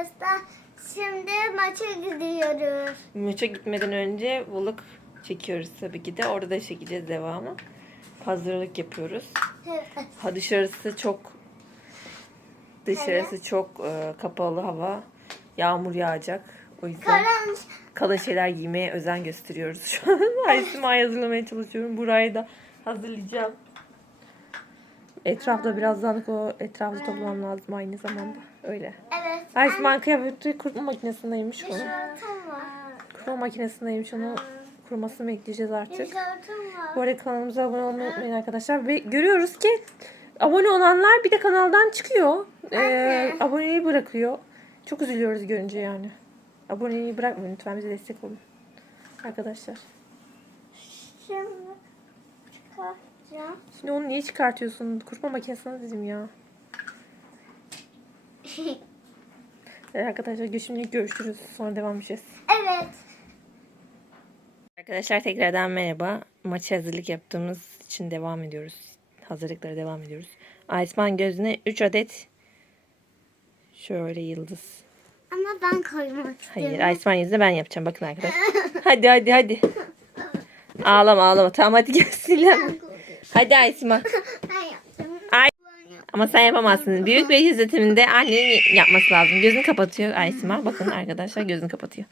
arkadaşlar. Şimdi maça gidiyoruz. Maça gitmeden önce vlog çekiyoruz tabii ki de. Orada da çekeceğiz devamı. Hazırlık yapıyoruz. Evet. Ha dışarısı çok dışarısı çok e, kapalı hava. Yağmur yağacak. O yüzden Karan kalın şeyler giymeye özen gösteriyoruz şu an. Aysima'yı hazırlamaya çalışıyorum. Burayı da hazırlayacağım. Etrafta biraz dağınık o etrafı toplamam lazım aynı zamanda. Öyle. evet. Aysima'nın kıyafeti kurutma makinesindeymiş onu. Tişörtüm var. Kurutma makinesindeymiş onu kurumasını bekleyeceğiz artık. Tişörtüm var. Bu arada kanalımıza abone olmayı unutmayın arkadaşlar. Ve görüyoruz ki abone olanlar bir de kanaldan çıkıyor. Ee, aboneyi bırakıyor. Çok üzülüyoruz görünce yani. Aboneyi bırakmayın lütfen bize destek olun. Arkadaşlar. Şimdi çıkartacağım. Şimdi onu niye çıkartıyorsun? Kurutma makinesine dedim ya. Evet arkadaşlar şimdilik görüşürüz. Sonra devam edeceğiz. evet. Arkadaşlar tekrardan merhaba. Maç hazırlık yaptığımız için devam ediyoruz. Hazırlıklara devam ediyoruz. Aysman gözüne 3 adet şöyle yıldız. Ama ben koymak istiyorum. Hayır Aysman yüzüne ben yapacağım. Bakın arkadaşlar. hadi hadi hadi. Ağlama ağlama. Tamam hadi gel silelim. Hadi Aysman. Ay. Ama sen yapamazsın. Büyük bir izletiminde annenin yapması lazım. Gözünü kapatıyor Aysman. Bakın arkadaşlar gözünü kapatıyor.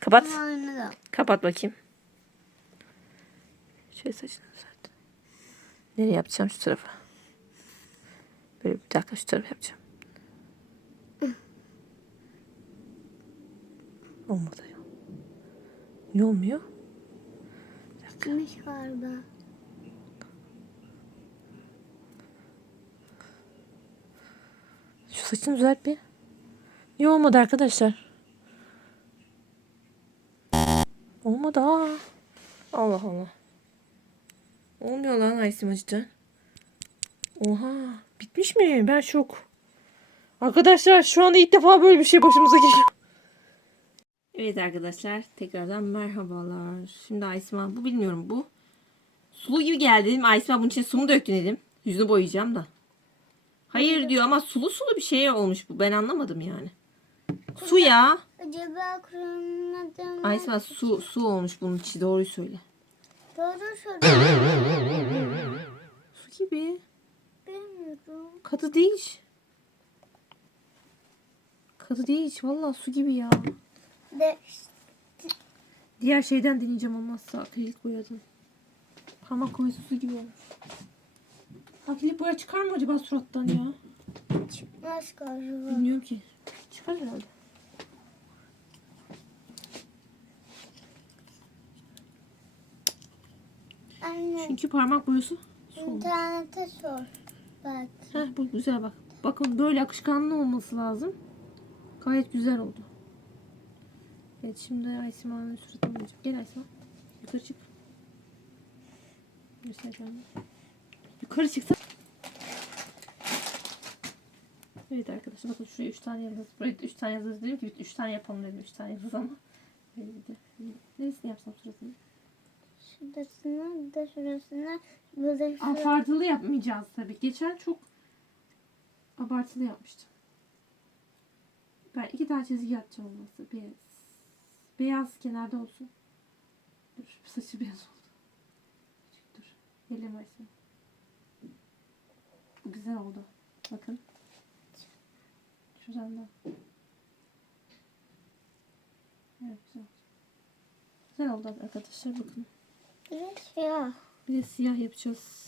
Kapat. Kapat bakayım. Şöyle saçını düzelt. Nereye yapacağım şu tarafa? Böyle bir dakika şu tarafa yapacağım. Olmadı. Niye olmuyor? Gümüş galiba. Şu saçını düzelt bir. Niye olmadı arkadaşlar? Olmadı aa. Allah Allah. Olmuyor lan Aysim Hacı'dan. Oha. Bitmiş mi? Ben şok. Arkadaşlar şu anda ilk defa böyle bir şey başımıza geliyor. Evet arkadaşlar tekrardan merhabalar. Şimdi Aysima bu bilmiyorum bu. Sulu gibi geldi dedim. Aysima bunun içine su mu döktün dedim. Yüzünü boyayacağım da. Hayır diyor ama sulu sulu bir şey olmuş bu. Ben anlamadım yani. Su ya. Acaba kurulmadı mı? Aysima su su olmuş bunun içi. Doğruyu söyle. Doğru söylüyorum. Su gibi. Bilmiyorum. Katı değil. Katı değil hiç. Vallahi su gibi ya. De Diğer şeyden deneyeceğim olmazsa akrilik boyadan. Parmak koyusu su gibi olmuş. Akrilik boya çıkar mı acaba surattan ya? çıkmaz galiba. Bilmiyorum ki. Çıkar herhalde. Anne Çünkü parmak boyası su. internete sor. Bak. Heh, bu güzel bak. Bakın böyle akışkanlı olması lazım. Gayet güzel oldu. Evet şimdi Aysima'nın suratını boyayacağım. Gel Aysima. Yukarı çık. Göster kendini. Yukarı çıksa. Evet arkadaşlar bakın şuraya 3 tane yıldız. Buraya 3 tane yıldız dedim ki 3 tane yapalım dedim 3 tane yıldız ama. Neresini yapsam suratını? Şurasına da şurasına böyle şu. Abartılı yapmayacağız tabii. Geçen çok abartılı yapmıştım. Ben iki tane çizgi atacağım olması. Beyaz. Beyaz kenarda olsun. Dur saçı beyaz oldu. Dur. Elime açsın. Bu güzel oldu. Bakın. Şuradan da. Evet güzel. Güzel oldu arkadaşlar bakın. Evet ya. Bir de siyah yapacağız.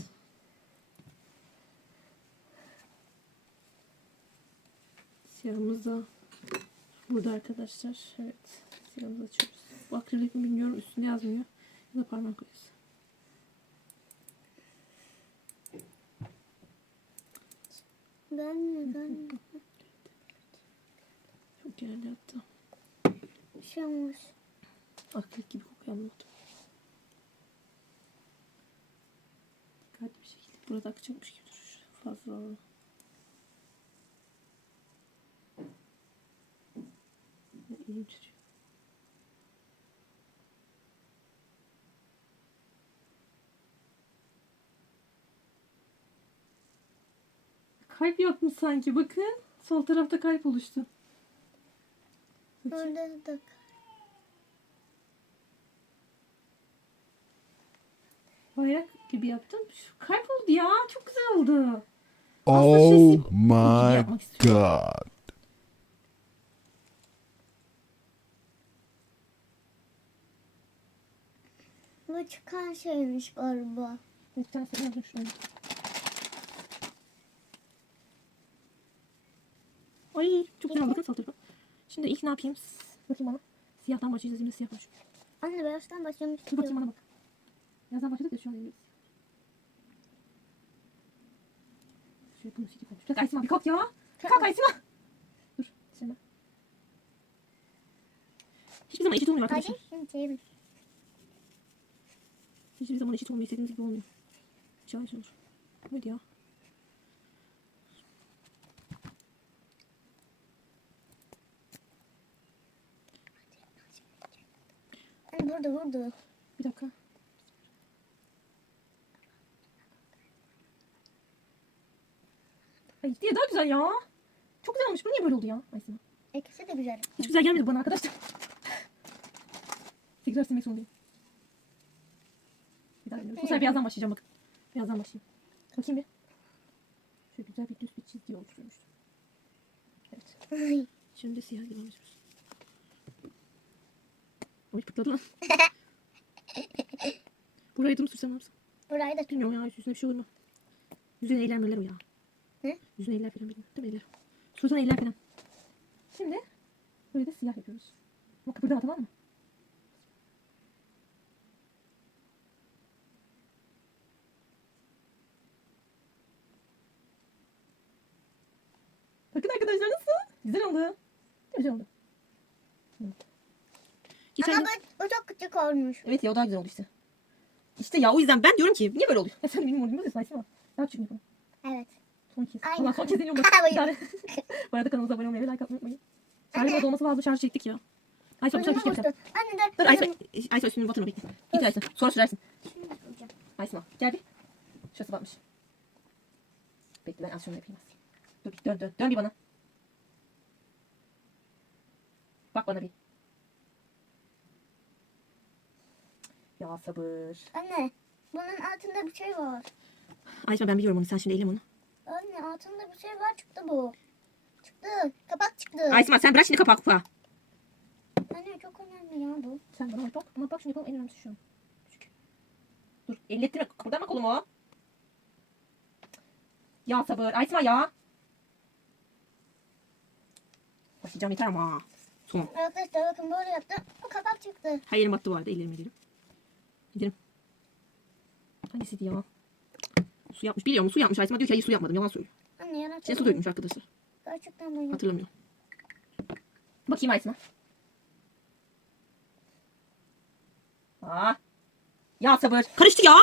Siyahımız da burada arkadaşlar. Evet. Siyahımızı açıyoruz. Bu akrilik mi bilmiyorum. Üstünde yazmıyor. Ya da parmak koyuyoruz. Ben mi ben mi? Çok geldi hatta. Şey olmuş. Akrilik gibi kokuyor anlamadım. Dikkatli bir şekilde. Burada akacakmış gibi durur. Fazla alalım. Elim tutuyor. Kalp yapmış sanki bakın. Sol tarafta kalp oluştu. Burada da Bayrak gibi yaptım. Şu kalp oldu ya. Çok güzel oldu. Oh şey- my god. bu çıkan şeymiş galiba. Tane sen yaptın Ay çok güzel. Bakın tarafa. Şimdi ilk ne yapayım? Bakayım bana. Siyahtan başlayacağız. Yine siyah başlıyor. Anne beyazdan başlamış. Dur bakayım bana bak. Yazdan başladık ya şu an elimdeyiz. Şöyle bunu silip koymuş. Kalk Aysima bir kalk ya. Kalk Aysima. Dur. Şimdi. Hiçbir zaman eşit olmuyor arkadaşlar. şimdi çevir. Hiçbir zaman eşit olmuyor. İstediğimiz gibi olmuyor. Şahit olur. Hadi ya. Anne burada burada. Bir dakika. Ay diye daha güzel ya. Çok güzel olmuş. Bu niye böyle oldu ya? Aysima. İkisi de güzel. Hiç güzel gelmedi bana arkadaşlar. Tekrar silmek zorundayım. Bir daha. Bu sefer beyazdan başlayacağım bakın. Beyazdan başlayayım. Bakayım bir. Şöyle güzel bir düz bir çizgi oluşturmuştum. Evet. Ay. Şimdi siyah devam ediyoruz. Oy pırtladı lan. Burayı da mı sürsem ne yapsam? Burayı da Bilmiyorum ya üstüne bir şey olur mu? Yüzüne eğlenmeler o ya. Ne? Yüzüne eğler falan bilmiyorum. Değil mi eğler? Suratına eğler falan. Şimdi böyle de siyah yapıyoruz. Ama kıpırdama tamam mı? Bakın arkadaşlar nasıl? Güzel oldu. Güzel oldu. Evet. Geçen Ama gün... bu, bu çok küçük olmuş. Evet ya o daha güzel oldu işte. İşte ya o yüzden ben diyorum ki niye böyle oluyor? Ya sen benim moralimi bozuyorsun Aysima. Daha küçük yapalım. Evet. Son kez. Aynen. Allah son kez deniyorum tane. Bu arada kanalımıza abone olmayı ve like atmayı unutmayın. Şarjı olması lazım. Şarj çektik ya. Ayşe bir Bunu şarj yapacağım. Anne de. Dur Ayşe. Ayşe üstünü batırma bekle. Git Ayşe. Sonra sürersin. Ayşe gel bir. Şurası batmış. Bekle ben az şunu yapayım az. Dur bir dön dön. Dön bir bana. Bak bana bir. Ya sabır. Anne bunun altında bir şey var. Ayşe ben biliyorum onu. Sen şimdi eylem onu. Anne altında bir şey var çıktı bu. Çıktı. Kapak çıktı. Ayşe sen bırak şimdi kapağı. Anne çok önemli ya bu. Sen bana bak. Ama bak şunu yapalım en önemlisi şu. Küçük. Dur ellettirme. Kıpırdama kolumu. Ya sabır. Aytma ya. Başlayacağım yeter ama. Son. Arkadaşlar bakın böyle yaptım. Bu kapak çıktı. Her yerim battı bu arada. Ellerime gidelim. Gidelim. Hangisiydi ya? Su yapmış. Biliyorum su yapmış. Aytma diyor ki hayır su yapmadım. Yalan söylüyor. Anne yalan İçine su söylüyorum. dökmüş arkadaşlar. Gerçekten böyle. Hatırlamıyorum. Bakayım Aytma. Aa. Ya sabır. Karıştı ya.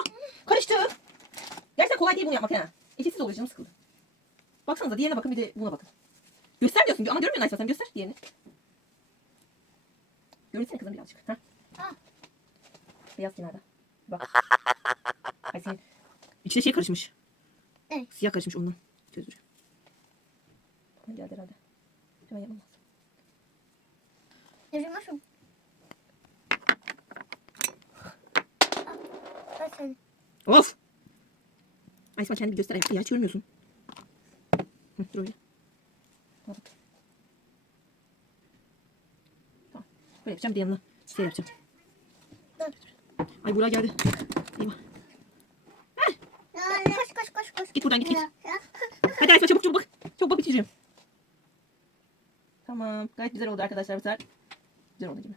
Karıştı. Gerçekten kolay değil bunu yapmak ha. Eşitsiz oluyor canım sıkıldı. Baksanıza diğerine bakın bir de buna bakın. Göster diyorsun ama görmüyorsun Aysa sen göster diğerini. Görünsene kızım birazcık. Ha? Ah. Beyaz kenarda. Bak. Ay senin içine şey karışmış. Evet. Siyah karışmış ondan. Göz duruyor. Geldi herhalde. Hemen yapmam lazım. Yürüme şu. Ah, Bak sen. Of! Aysa kendi bir göster ya hiç görmüyorsun. Hı, dur öyle. Tamam. Böyle yapacağım bir yanına şey yapacağım. Ay Burak geldi. Eyvah. Koş koş koş koş. Git buradan git git. Hadi Aysa çabuk çabuk bak. Çabuk bak bitireceğim. Tamam. Gayet güzel oldu arkadaşlar bu sefer. Güzel oldu gibi.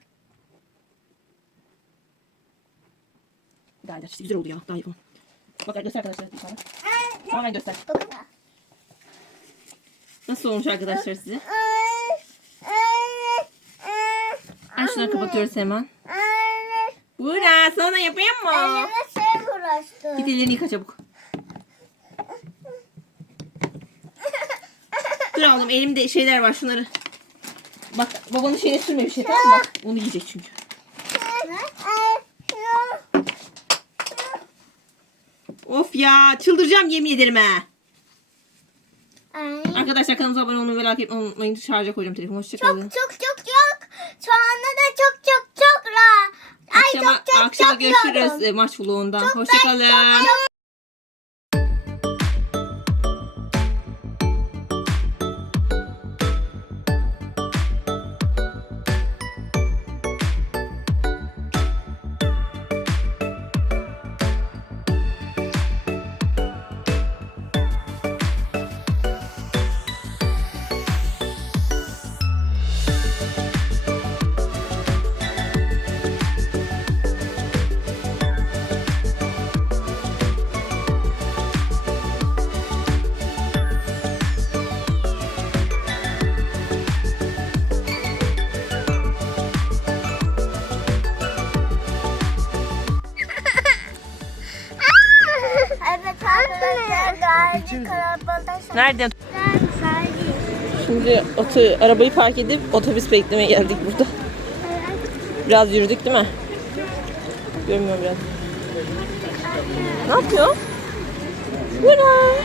Daha işte güzel oldu ya. Daha iyi yapalım. Bak göster arkadaşlar. Tamamen göster. Nasıl olmuş arkadaşlar size? Ben şunları kapatıyoruz hemen. Burak sana yapayım mı? Elime şey bulaştı. Git ellerini yıka çabuk. Dur oğlum elimde şeyler var şunları. Bak babanın şeyine sürme bir şey tamam mı? Bak onu yiyecek çünkü. Of ya çıldıracağım yemin ederim ha. Ay. Arkadaşlar kanalımıza abone olmayı ve like etmeyi unutmayın. Şarja koyacağım telefonu. Hoşçakalın. Çok çok çok çok Şu anda da çok çok Akşama, çok çok akşama çok görüşürüz yoruldum. e, maç vlogundan. Hoşçakalın. Kalabalık. Nerede? Güzel. Şimdi oto, arabayı park edip otobüs beklemeye geldik burada. Biraz yürüdük değil mi? Görmüyorum biraz. Ne yapıyor? Burak.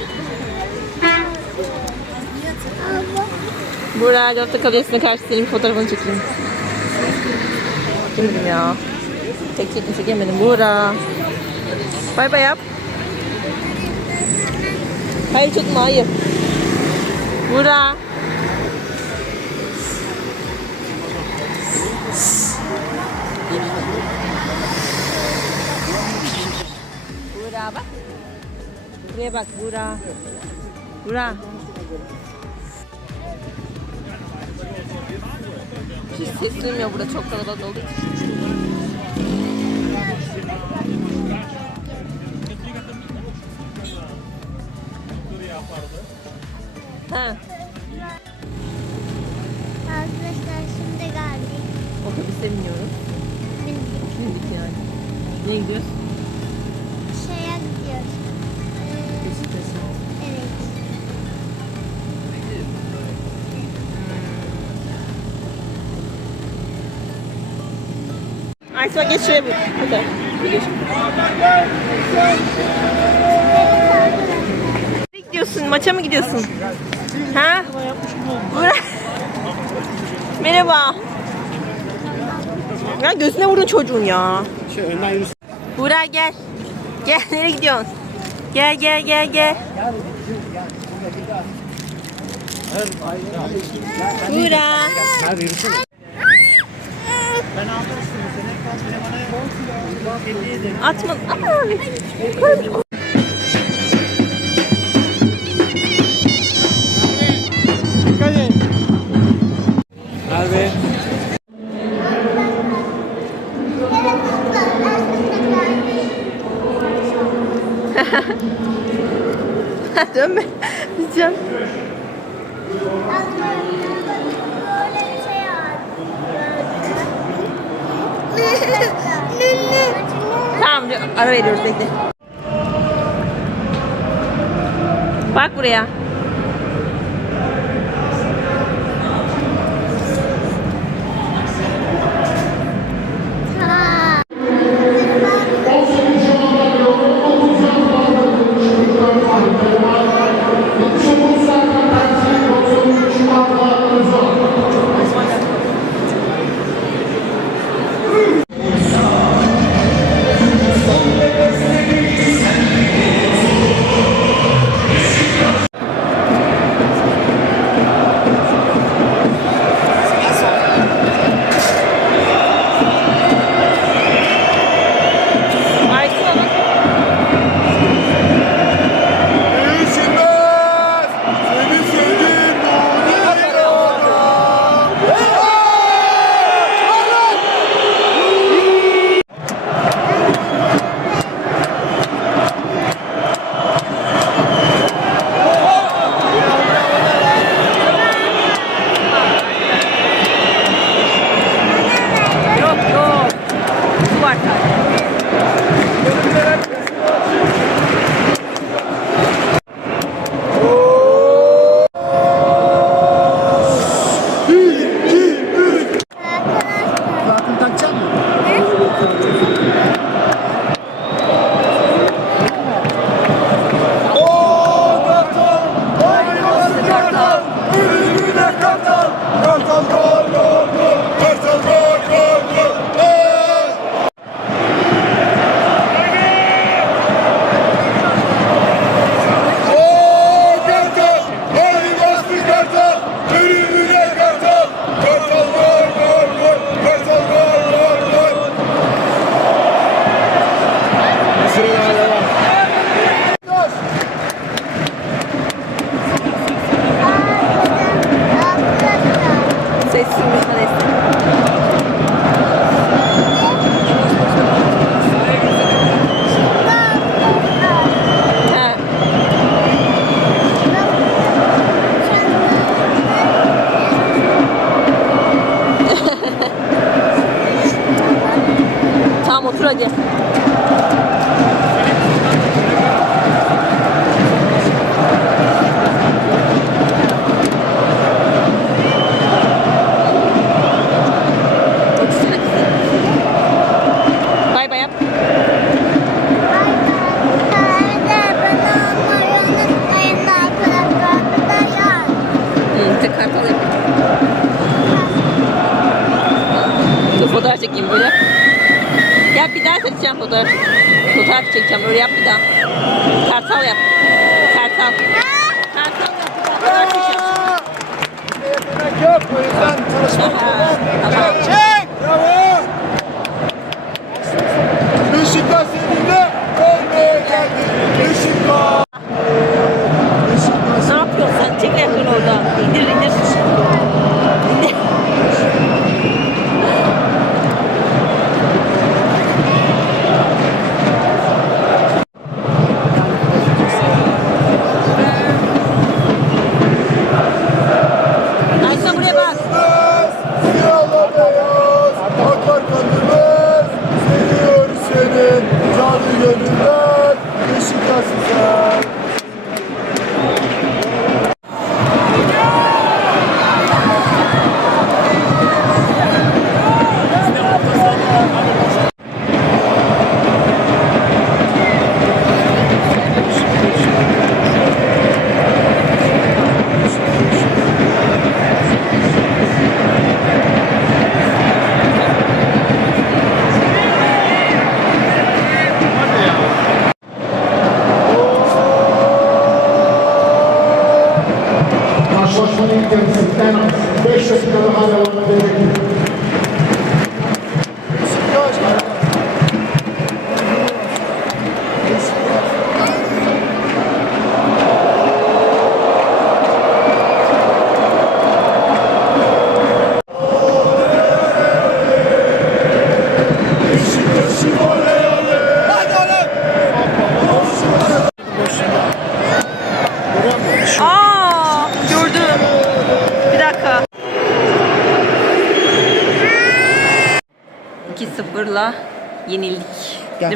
Burak Galata Kalesi'ne karşı senin fotoğrafını çekeyim. Çekemedim ya. Çekecektim çekemedim. Burak. Bay bay yap. Hayır tutma hayır. Burak. Buğra bak. Buraya bak Buğra. Buğra. Hiç ses duymuyor burada çok kalabalık olduğu için. Ha, Arkadaşlar şimdi geldik. otobüse biniyoruz. Bindik. Bindik yani. Nereye gidiyoruz? Şeye gidiyoruz. Ee, Beşiktaş'a. evet. Ayşe geç şuraya bak. Hadi. Nereye gidiyorsun? Maça mı gidiyorsun? Ha? Merhaba. Ya gözüne vurdun çocuğun ya. Şey önden yürüsün. Burak gel. Gel nereye gidiyorsun? Gel gel gel gel. Burak. Hadi yürüsün. Ben bekle. Bak buraya.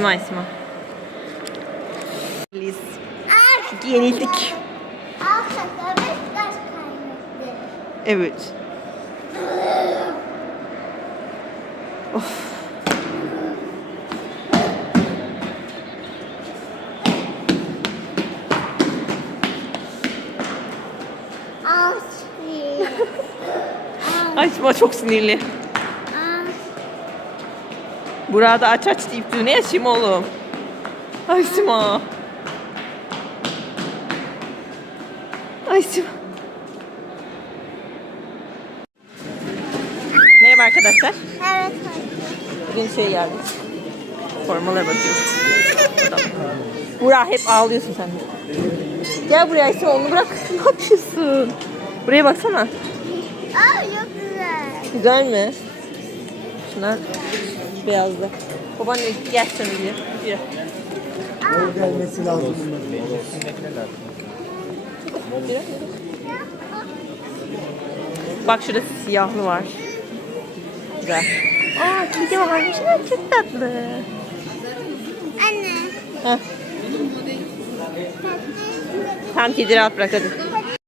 Mi Aysma? Liz. Çünkü yenildik. Evet. Of. Aysma çok sinirli. Burada aç aç deyip. Ne yaşayayım oğlum? Aysma. Aysma. Merhaba arkadaşlar. Evet. Bugün şey geldik. Formalara bakıyoruz. Burak hep ağlıyorsun sen. Gel buraya Aysma onu bırak. Ne yapıyorsun? Buraya baksana. Aa çok güzel. Güzel mi? Şunlar beyazlı. Babaanne gel sen bir. Yürü. Gelmesi lazım. Bak şurada siyahlı var. Güzel. Aa kedi varmış. Aa, çok tatlı. Anne. Heh. Tamam kedi rahat bırak hadi.